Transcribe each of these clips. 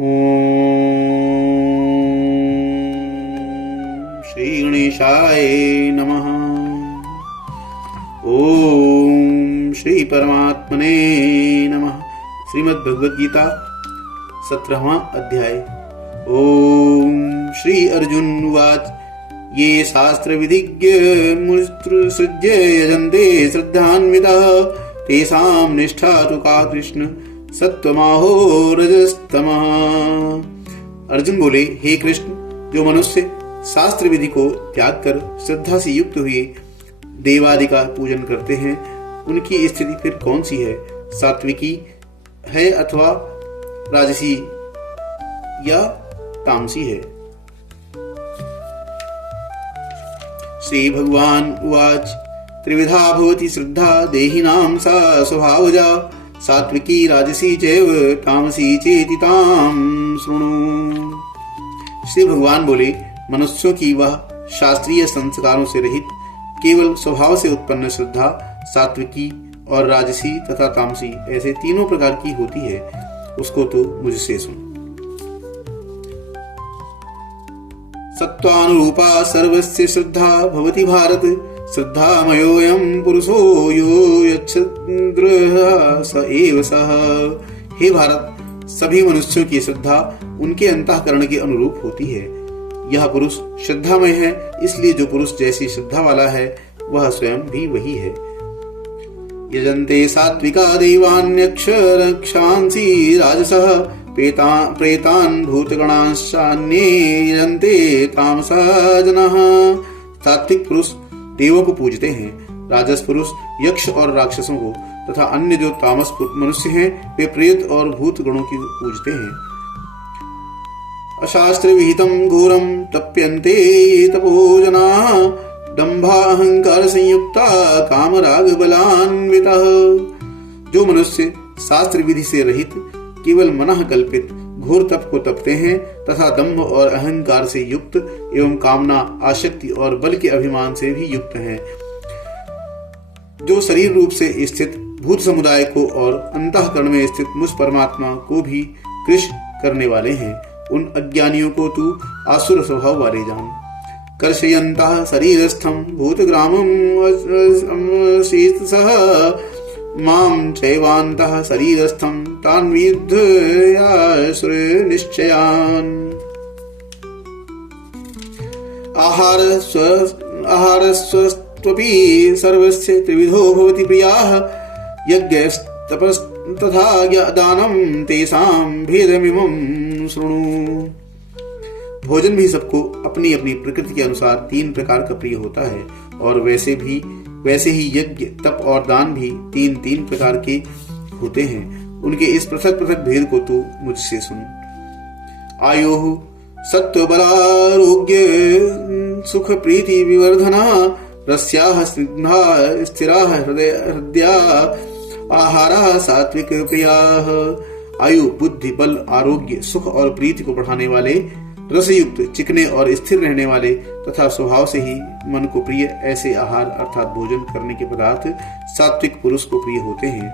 श्री गणेशाय नमः। ओम श्री परमात्मने नमः। श्रीमद् भगवद गीता 17वां अध्याय। ओम श्री अर्जुन उवाच। ये शास्त्र विधिज्ञ मुनिसृज्य यजन्ते श्रद्धान्वितः तेषां निष्ठा तु का कृष्ण सत्वमाहो रजस्तमः। अर्जुन बोले, हे कृष्ण, जो मनुष्य शास्त्र विधि को त्याग कर श्रद्धा से युक्त हुए देवादि का पूजन करते हैं, उनकी स्थिति फिर कौन सी है? सात्विकी है अथवा राजसी या तामसी है? श्री भगवान उवाच। त्रिविधा भवति श्रद्धा देहिनां सा स्वभावजा सात्विकी राजसी चैव तामसी चेति तां शृणु। श्री भगवान बोले, मनुष्यों की वह शास्त्रीय संस्कारों से रहित केवल स्वभाव से उत्पन्न श्रद्धा सात्विकी और राजसी तथा तामसी ऐसे तीनों प्रकार की होती है, उसको तो मुझसे सुन। सत्वानुरूपा सर्वस्य श्रद्धा भवति भारत श्रद्धामयोऽयं पुरुषो यो यच्छ्रद्धः स एव सः। हे भारत, सभी मनुष्यों की श्रद्धा उनके अंतःकरण के अनुरूप होती है। यह पुरुष श्रद्धामय है, इसलिए जो पुरुष जैसी श्रद्धा वाला है वह स्वयं भी वही है। यजन्ते सात्विका देवान्यक्ष रक्षांसि राजसः प्रेतान् भूतगणांश्चान्ये यजन्ते तामसा जनाः। सात्विक पुरुष देवों को पूजते हैं, राजस पुरुष यक्ष और राक्षसों को तथा अन्य जो तामस मनुष्य हैं वे प्रेत और भूत गणों की पूजते हैं। अशास्त्र विहितं घोरं तप्यन्ते तपोजनाः दंभा अहंकार संयुक्ता कामराग बलान्वितः। जो मनुष्य शास्त्र विधि से रहित केवल मनः कल्पित घोर तप को तपते हैं तथा दंभ और अहंकार से युक्त एवं कामना आसक्ति और बल के अभिमान से भी युक्त हैं, जो शरीर रूप से स्थित भूत समुदाय को और अंतःकरण में स्थित मुझ परमात्मा को भी कृश करने वाले हैं, उन अज्ञानियों को तू आसुर स्वभाव वाले जान। कर्षयन्तः शरीरस्थं भूतग्रामं शीतसः मां चैवान्तः शरीरस्थं तान् विद्धयासुर निश्चयान्। आहारस्वस्त्वपि सर्वस्य त्रिविधो भवति प्रियाः यज्ञस्तपस्तथा दानं तेषां भेदमिमं शृणु। भोजन भी सबको अपनी अपनी प्रकृति के अनुसार तीन प्रकार का प्रिय होता है, और वैसे ही यज्ञ तप और दान भी तीन तीन प्रकार के होते हैं। उनके इस पृथक पृथक भेद को तू मुझसे सुन। आयुः सत्व बलारोग्य सुख प्रीति विवर्धना रस्याः स्निग्धा स्थिराः हृदया आहारा सात्विक प्रियाः। आयु, बुद्धि, बल, आरोग्य, सुख और प्रीति को बढ़ाने वाले, रसयुक्त, चिकने और स्थिर रहने वाले तथा स्वभाव से ही मन को प्रिय ऐसे आहार अर्थात भोजन करने के पदार्थ सात्विक पुरुष को प्रिय होते हैं।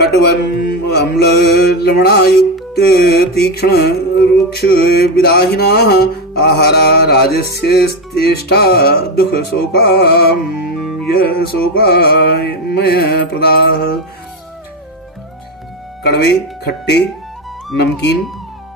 कटवम अम्ल लवणायुक्त तीक्ष्ण रुक्ष विदाहिनाः आहारा राजस्य चेष्टा दुख शोकामय प्रदाः। कड़वे, खट्टे, नमकीन,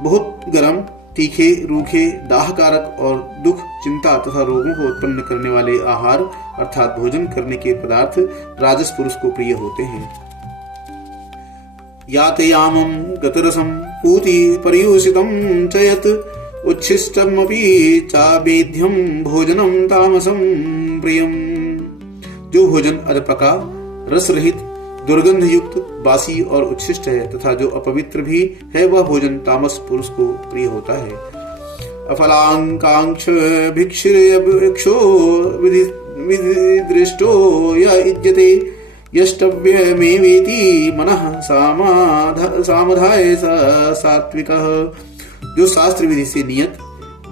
बहुत गरम, तीखे, रूखे, दाहकारक और दुख, चिंता तथा रोगों को उत्पन्न करने वाले आहार अर्थात भोजन करने के पदार्थ राजस पुरुष को प्रिय होते हैं। यातयामं गतरसं पूति पर्युषितं च यत् उच्छिष्टमपि चावेद्यं भोजनं तामसं प्रियम्। जो भोजन अधपका, रस रहित, दुर्गंध युक्त, बासी और उच्छिष्ट है तथा जो अपवित्र भी है वह भोजन तामस पुरुष को प्रिय होता है। अफलाकांक्ष भिक्षुर्यक्षो विधिदृष्टो य इज्यते यष्टव्यमेवेति मनः सामधाय सात्विकः। जो शास्त्र विधि से नियत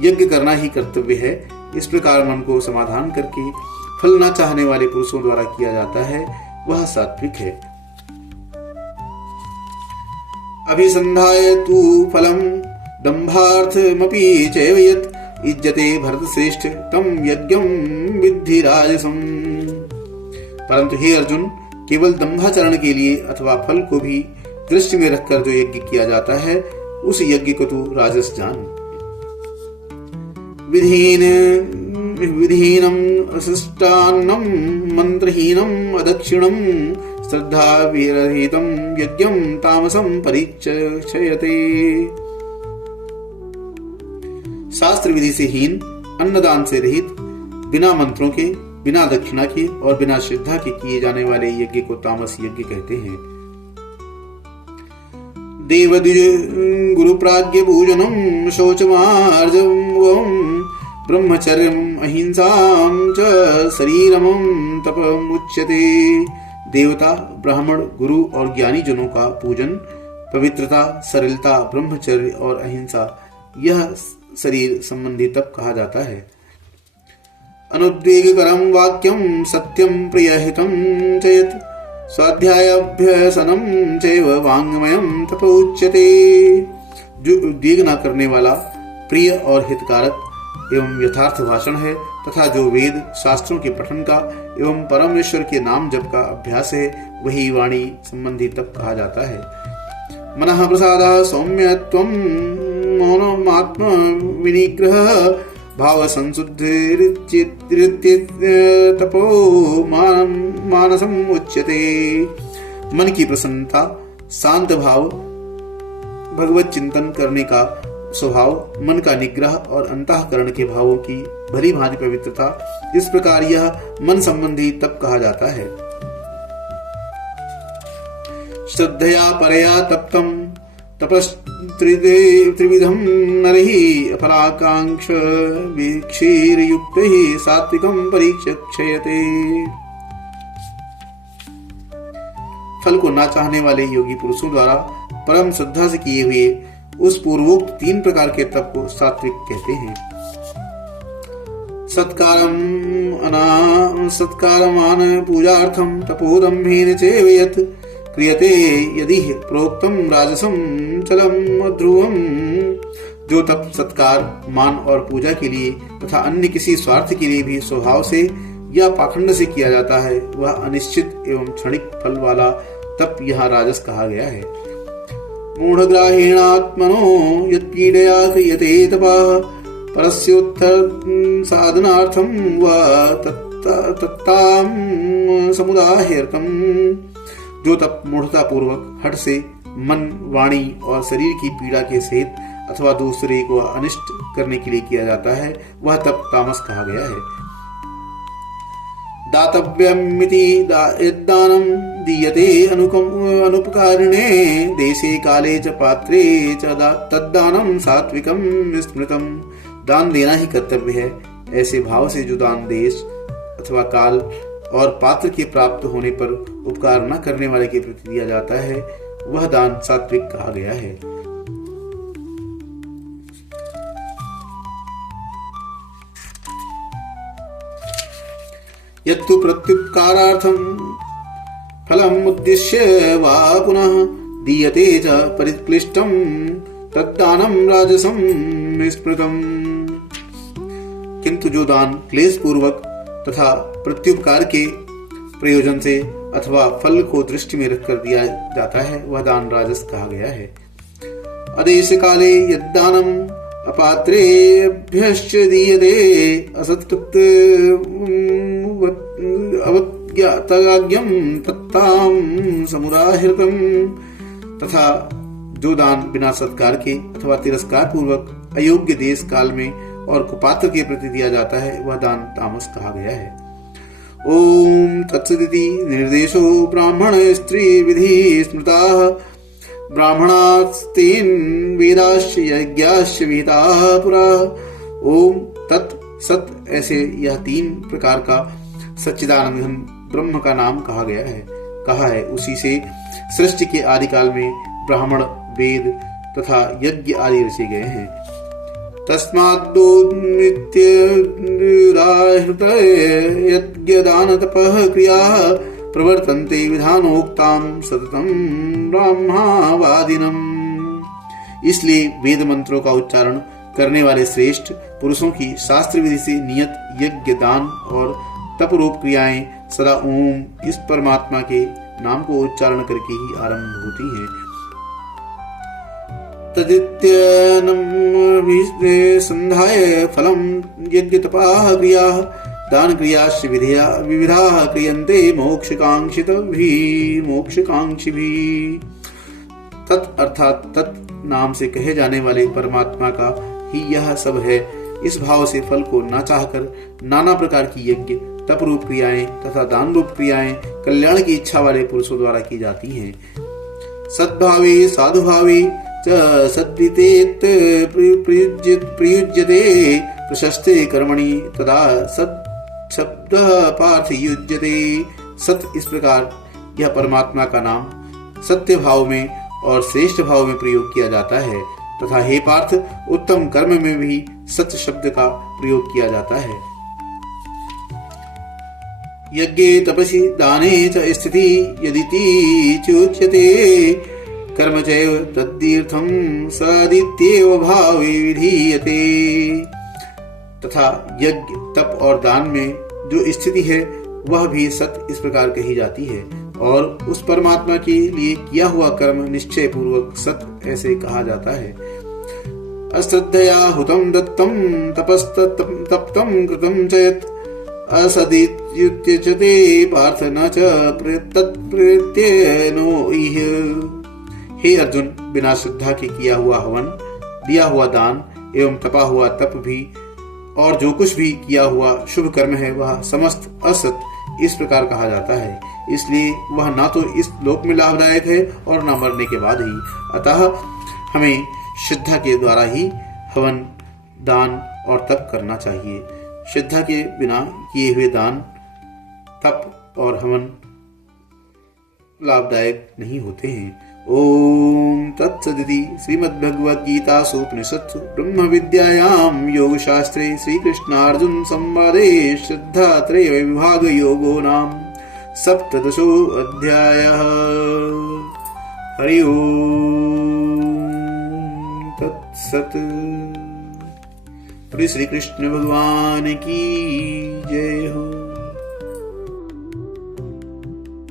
यज्ञ करना ही कर्तव्य है, इस प्रकार मन को समाधान करके फल न चाहने वाले पुरुषों द्वारा किया जाता है, वह सात्विक है। अभिसंधाय तु फलम दंभार्थमपि चैव यत् इज्जते भरतश्रेष्ठ तम यज्ञम विद्धि राजसम। परंतु हे अर्जुन, केवल दंभाचरण के लिए अथवा फल को भी दृष्टि में रखकर जो यज्ञ किया जाता है उस यज्ञ को तू राजस जान। विधीनम अशिष्टान्नम मंत्रहीनम अदक्षिणम श्रद्धा विरहितम यज्ञम तामसम परीक्षयते। शास्त्र विधि से हीन, अन्नदान से रहित, बिना मंत्रों के, बिना दक्षिणा के और बिना श्रद्धा के किए जाने वाले यज्ञ को तामस यज्ञ कहते हैं। देवद्विज गुरु प्राज्ञ पूजनम शौचमार्जवम ब्रह्मचर्यम अहिंसाम च शरीरमम तपमुच्यते। देवता, ब्राह्मण, गुरु और ज्ञानी जनों का पूजन, पवित्रता, सरलता, ब्रह्मचर्य और अहिंसा, यह शरीर संबंधी तप कहा जाता है। अनुद्वेगकरं वाक्यं सत्यं प्रियहितं च यत् स्वाध्यायाभ्यसनं चैव वाङ्मयं तपोच्यते। जो उद्वेग न करने वाला, प्रिय और हितकारक एवं यथार्थ भाषण है तथा जो वेद शास्त्रों के पठन का एवं परमेश्वर के नाम जप का अभ्यास है वही वाणी संबंधी तप कहा जाता है। मनः प्रसादः सौम्यत्वं मौनमात्म विनिग्रह भाव संशुद्धिरित्य तपो मानसम उच्यते। मन की प्रसन्नता, शांत भाव, भगवत चिंतन करने का स्वभाव, मन का निग्रह और अंतःकरण के भावों की भली भांति पवित्रता, इस प्रकार यह मन संबंधी तप कहा जाता है। श्रद्धया परया तप्तम तपस्त्रिविधम नरहि फलाकांक्ष वीक्षीरयुक्तैः सात्विकं परीक्षयते। फल को ना चाहने वाले योगी पुरुषों द्वारा परम श्रद्धा से किए हुए उस पूर्वोक्त 3 प्रकार के तप को सात्विक कहते हैं। सत्कारमान पूजार्थम तपोदम्भेन चैव यत् क्रियते यदि प्रोक्तम राजसम चलम ध्रुवम। जो तप सत्कार, मान और पूजा के लिए तथा अन्य किसी स्वार्थ के लिए भी स्वभाव से या पाखंड से किया जाता है वह अनिश्चित एवं क्षणिक फल वाला तप यहाँ राजस कहा गया है। मूढ़ग्राहेणात्मनो यत्पीडया क्रियते तपः परस्योत्तर साधनार्थं वा तत्तां समुदाह्यर्थं। जो तप मूढ़ता पूर्वक हठ से मन, वाणी और शरीर की पीड़ा के सहित अथवा दूसरे को अनिष्ट करने के लिए किया जाता है वह तप तामस कहा गया है। दातव्यमिति यद्दानं दीयते अनुपकारिणे देशे काले च पात्रे च तद्दानं सात्विकं स्मृतम्। दान देना ही कर्तव्य है, ऐसे भाव से जो दान देश अथवा काल और पात्र के प्राप्त होने पर उपकार न करने वाले के प्रति दिया जाता है वह दान सात्विक कहा गया है। यत्तु प्रत्युपकारार्थं फलम् उद्दिश्य वा पुनः दीयते च परिक्लिष्टं तद्दानं राजसं स्मृतम्। किंतु जो दान क्लेश पूर्वक तथा प्रत्युपकार के प्रयोजन से अथवा फल को दृष्टि में रखकर दिया जाता है वह दान राजस कहा गया है। अदेश काले यद्दानम अपात्रेभ्यश्च दीयते असत्कृत अवज्ञातज्ञं तत्तां समुदाहृतम्। तथा जो दान बिना सत्कार के अथवा तिरस्कार पूर्वक अयोग्य देश काल में और कुपात्र के प्रति दिया जाता है वह दान तामस कहा गया है। ओम तत्सदिति निर्देशो ब्राह्मण स्त्री विधि स्मृताः ब्राह्मणास्तेन वेदाश्च यज्ञाश्च विहिताः पुरा। ओम तत् सत ऐसे यह 3 प्रकार का सच्चिदानंद ब्रह्म का नाम कहा है। उसी से सृष्टि के आदि काल में ब्राह्मण, वेद तथा यज्ञ आदि रचे गए हैं। तस्माद्दो यज्ञ दान तपः क्रियाः प्रवर्तन्ते विधानोक्तां सततं ब्रह्मवादिनम्। इसलिए वेद मंत्रों का उच्चारण करने वाले श्रेष्ठ पुरुषों की शास्त्र विधि से नियत यज्ञ, दान और तप रूप क्रियाएं सदा ओम इस परमात्मा के नाम को उच्चारण करके ही आरंभ होती हैं। तदित्यनमभिसंधाय फलम यज्ञ तपाः क्रियाः दान क्रियाश्च विविधाः क्रियन्ते मोक्षकांक्षिभिः। तत् अर्थात तत् नाम से कहे जाने वाले परमात्मा का ही यह सब है। इस भाव से फल को न चाहकर नाना प्रकार की यज्ञ, तप रूप क्रियाएं तथा दान रूप क्रियाएं कल्याण की इच्छा वाले पुरुषों द्वारा की जाती हैं। सद्भावे साधुभावे च सद्वितेत प्रयुज्यते प्रशस्ते कर्मणि तदा सत् शब्द पार्थ युज्यते। सत इस प्रकार यह परमात्मा का नाम सत्य भाव में और श्रेष्ठ भाव में प्रयोग किया जाता है तथा हे पार्थ उत्तम कर्म में भी सत्य शब्द का प्रयोग किया जाता है। यज्ञे तपसि दाने च स्थिति यदिति च्युच्यते कर्म चैव तद्दीर्थं सदित्येव भावे विधीयते। तथा यज्ञ, तप और दान में जो स्थिति है वह भी सत इस प्रकार कही जाती है और उस परमात्मा के लिए किया हुआ कर्म निश्चय पूर्वक सत ऐसे कहा जाता है। अश्रद्धया हुतं दत्तं तपस्तप्तं कृतं च यत् असदित्युच्यते पार्थ न च तत्प्रत्यनो इह। हे अर्जुन, बिना श्रद्धा के किया हुआ हवन, दिया हुआ दान एवं तपा हुआ तप भी और जो कुछ भी किया हुआ शुभ कर्म है वह समस्त असत इस प्रकार कहा जाता है। इसलिए वह ना तो इस लोक में लाभदायक है और न मरने के बाद ही। अतः हमें श्रद्धा के द्वारा ही हवन, दान और तप करना चाहिए। श्रद्धा के बिना किए हुए दान, तप और हवन लाभदायक नहीं होते हैं। ओम तत्सदिति श्रीमद्भगवद्गीतासु उपनिषत्सु ब्रह्म विद्यायां योगशास्त्रे श्रीकृष्णार्जुन संवादे श्रद्धात्रय विभाग योगो नाम सप्तदशो अध्यायः। हरि ओम तत्सत्। श्री कृष्ण भगवान की जय हो।